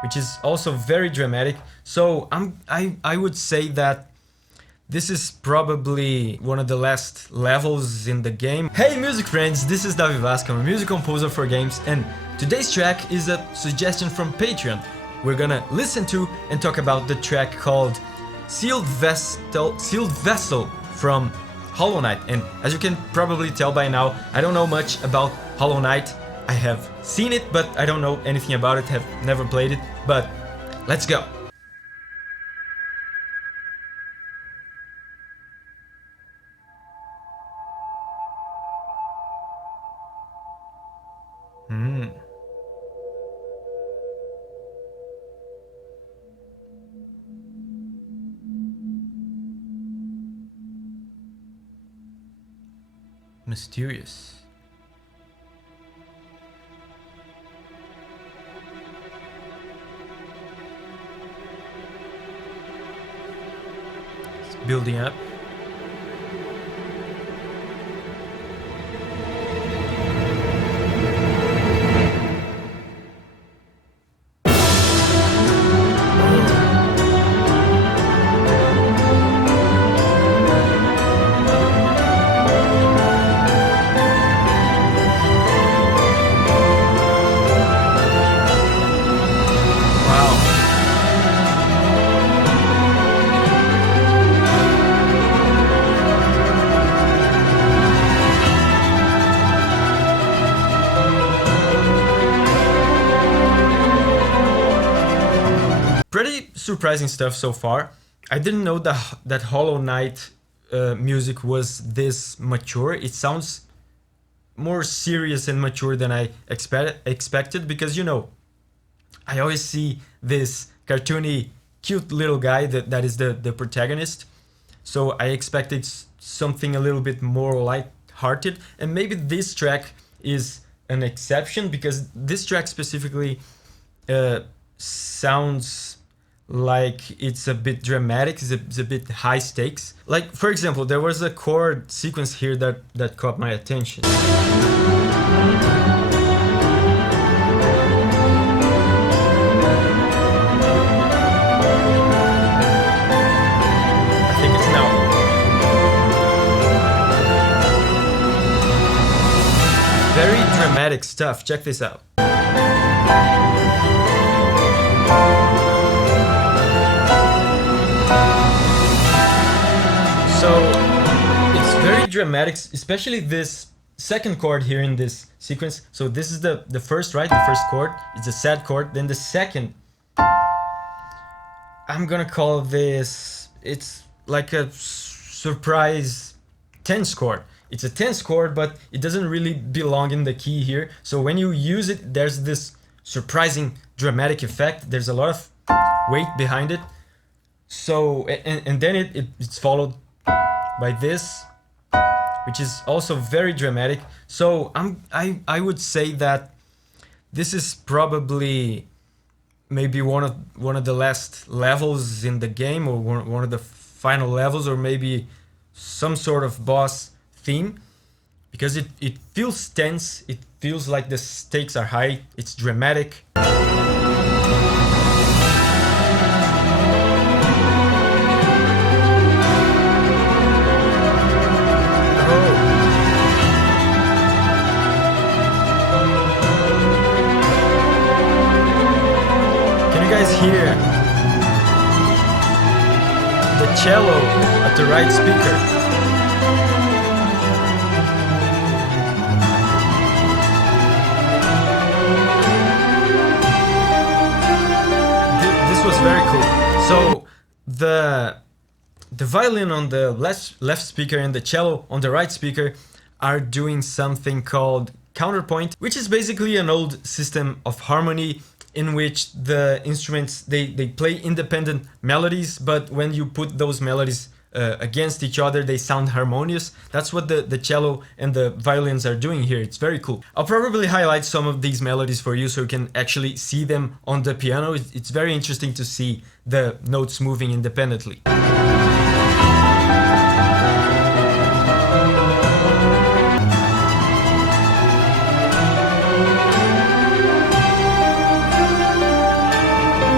which is also very dramatic. So I would say that this is probably one of the last levels in the game. Hey music friends, this is Davi Vasc, I'm a music composer for games, and today's track is a suggestion from Patreon. We're gonna listen to and talk about the track called Sealed Vessel from Hollow Knight. And as you can probably tell by now, I don't know much about Hollow Knight. I have seen it, but I don't know anything about it, have never played it, but let's go. Mysterious. It's building up. Pretty surprising stuff so far. I didn't know that Hollow Knight music was this mature. It sounds more serious and mature than I expected because, you know, I always see this cartoony, cute little guy that is the protagonist. So I expected something a little bit more light-hearted, and maybe this track is an exception because this track specifically sounds like it's a bit dramatic, it's a bit high stakes. Like, for example, there was a chord sequence here that caught my attention. I think it's now. Very dramatic stuff, check this out. So it's very dramatic, especially this second chord here in this sequence. So this is the first, right? The first chord, it's a sad chord. Then the second, I'm gonna call this, it's like a surprise tense chord. It's a tense chord, but it doesn't really belong in the key here. So when you use it, there's this surprising dramatic effect. There's a lot of weight behind it. So, and then it's followed by this, which is also very dramatic. So I would say that this is probably maybe one of the last levels in the game, or one of the final levels, or maybe some sort of boss theme, because it feels tense, it feels like the stakes are high, it's dramatic. Hear the cello at the right speaker. This was very cool. So the violin on the left speaker and the cello on the right speaker are doing something called counterpoint, which is basically an old system of harmony in which the instruments, they play independent melodies, but when you put those melodies against each other, they sound harmonious. That's what the cello and the violins are doing here. It's very cool. I'll probably highlight some of these melodies for you so you can actually see them on the piano. It's very interesting to see the notes moving independently.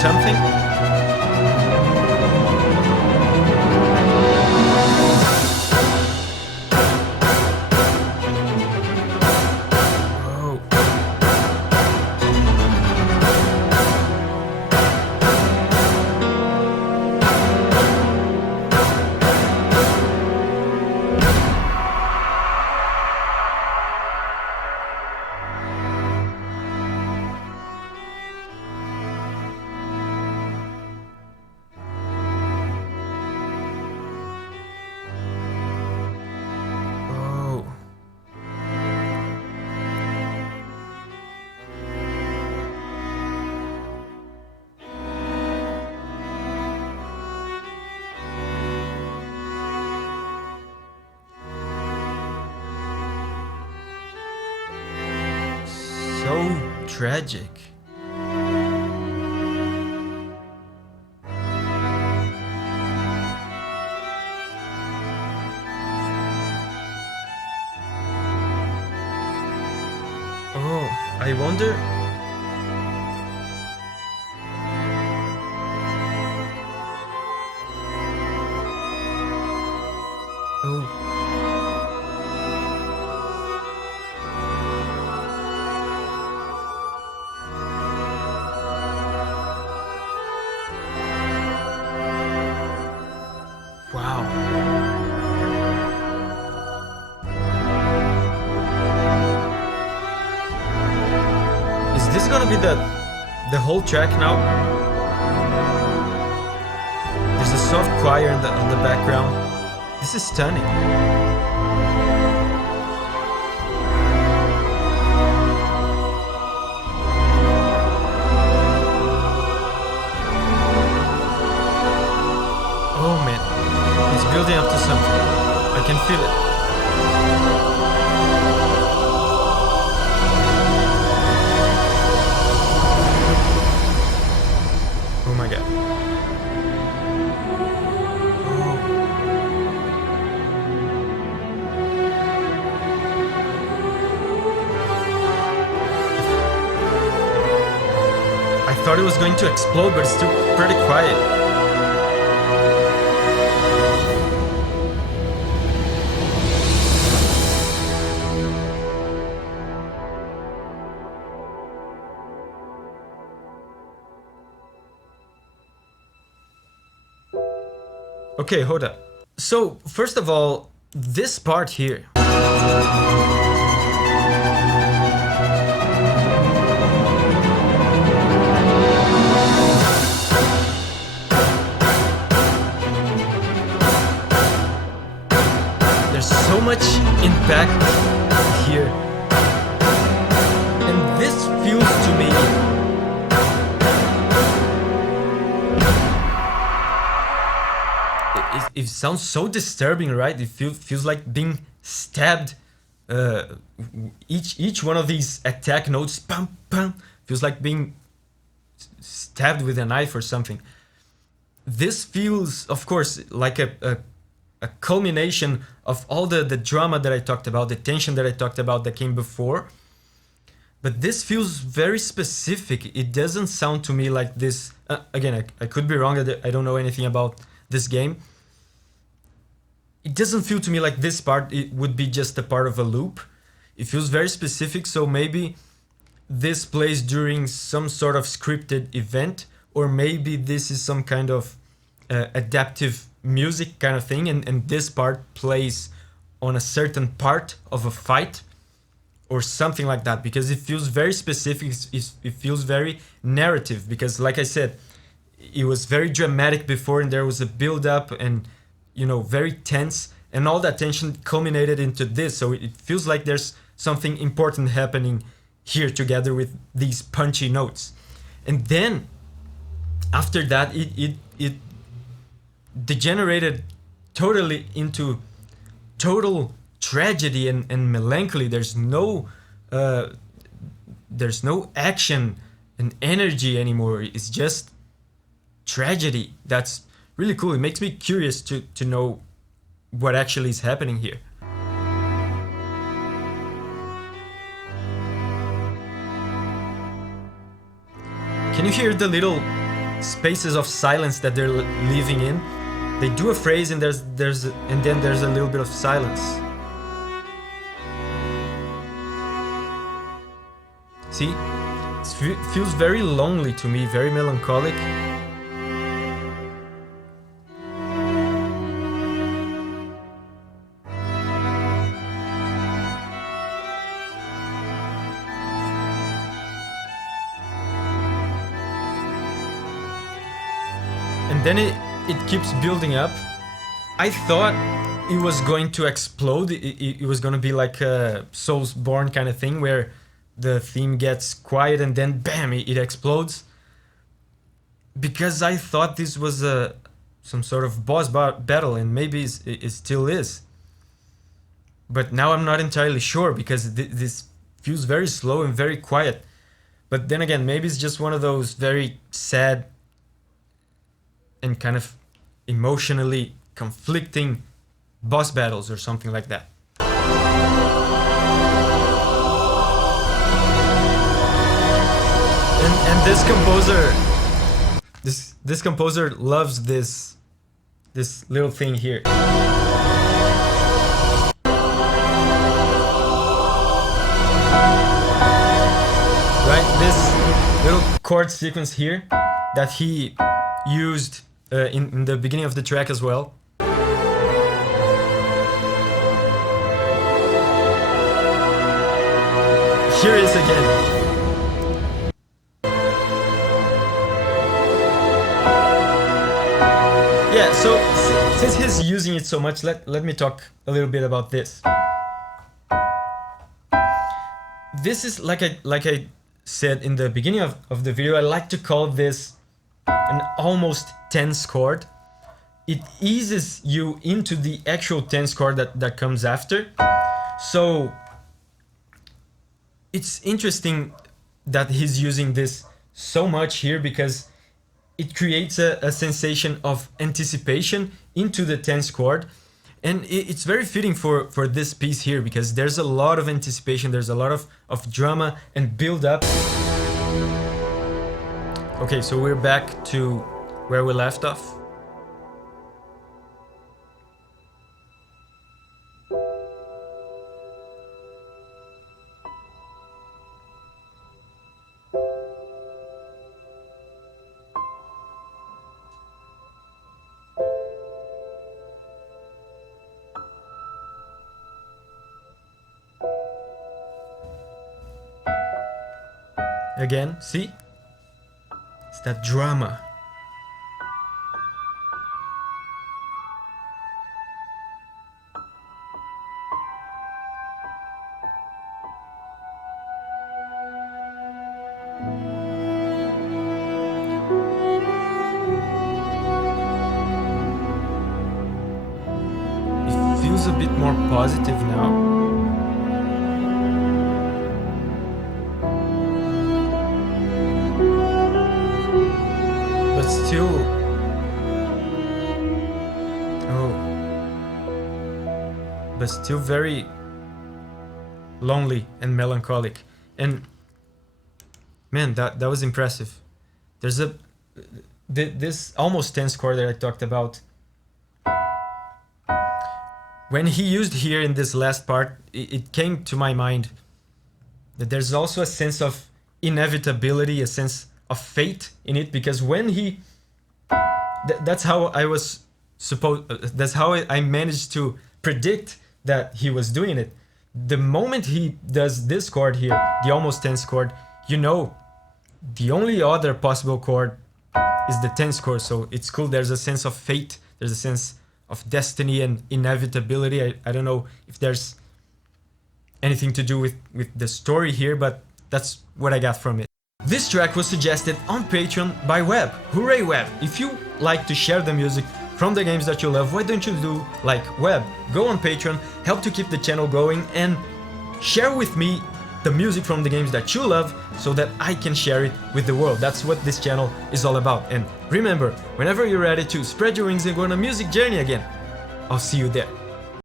something. So tragic. Oh, I wonder. Oh. Wow. Is this gonna be the whole track now? There's a soft choir in the background. This is stunning. Oh man, it's building up to something. I can feel it. Oh my god. I thought it was going to explode, but it's still pretty quiet. Okay, hold up. So, first of all, this part here. There's so much impact here. And this feels to me it sounds so disturbing, right? It feels like being stabbed. Each one of these attack notes, pam pam, feels like being stabbed with a knife or something. This feels, of course, like a culmination of all the drama that I talked about, the tension that I talked about that came before. But this feels very specific. It doesn't sound to me like this. Again, I could be wrong. I don't know anything about this game. It doesn't feel to me like this part it would be just a part of a loop. It feels very specific, so maybe this plays during some sort of scripted event, or maybe this is some kind of adaptive music kind of thing, and this part plays on a certain part of a fight or something like that, because it feels very specific. It feels very narrative, because like I said, it was very dramatic before and there was a build up and, you know, very tense, and all that tension culminated into this, so it feels like there's something important happening here together with these punchy notes. And then after that it degenerated totally into total tragedy and melancholy. There's no action and energy anymore. It's just tragedy. That's really cool. It makes me curious to know what actually is happening here. Can you hear the little spaces of silence that they're living in. They do a phrase and then there's a little bit of silence. See, it feels very lonely to me, very melancholic. And then it keeps building up. I thought it was going to explode. It was going to be like a Soulsborne kind of thing where the theme gets quiet and then bam, it explodes. Because I thought this was some sort of boss battle, and maybe it still is. But now I'm not entirely sure because this feels very slow and very quiet. But then again, maybe it's just one of those very sad and kind of emotionally conflicting boss battles or something like that. And this composer loves this little thing here. Right, this little chord sequence here that he used in the beginning of the track as well. Here it is again. Yeah, so since he's using it so much, let me talk a little bit about this. This is like I said in the beginning of the video, I like to call this an almost tense chord. It eases you into the actual tense chord that comes after. So it's interesting that he's using this so much here because it creates a sensation of anticipation into the tense chord. And it's very fitting for this piece here because there's a lot of anticipation, there's a lot of drama and build up. Okay, so we're back to where we left off. Again, see? It's that drama. It feels a bit more positive now. But still very lonely and melancholic. And man, that was impressive. There's this almost tense chord that I talked about. When he used here in this last part, it came to my mind that there's also a sense of inevitability, a sense of fate in it, because when he that's how I managed to predict that he was doing it. The moment he does this chord here, the almost tense chord, you know the only other possible chord is the tense chord, so it's cool. There's a sense of fate, there's a sense of destiny and inevitability. I don't know if there's anything to do with the story here, but that's what I got from it. This track was suggested on Patreon by Web. Hooray Web! If you like to share the music from the games that you love, why don't you do like Web? Go on Patreon, help to keep the channel going, and share with me the music from the games that you love so that I can share it with the world. That's what this channel is all about. And remember, whenever you're ready to spread your wings and go on a music journey again, I'll see you there.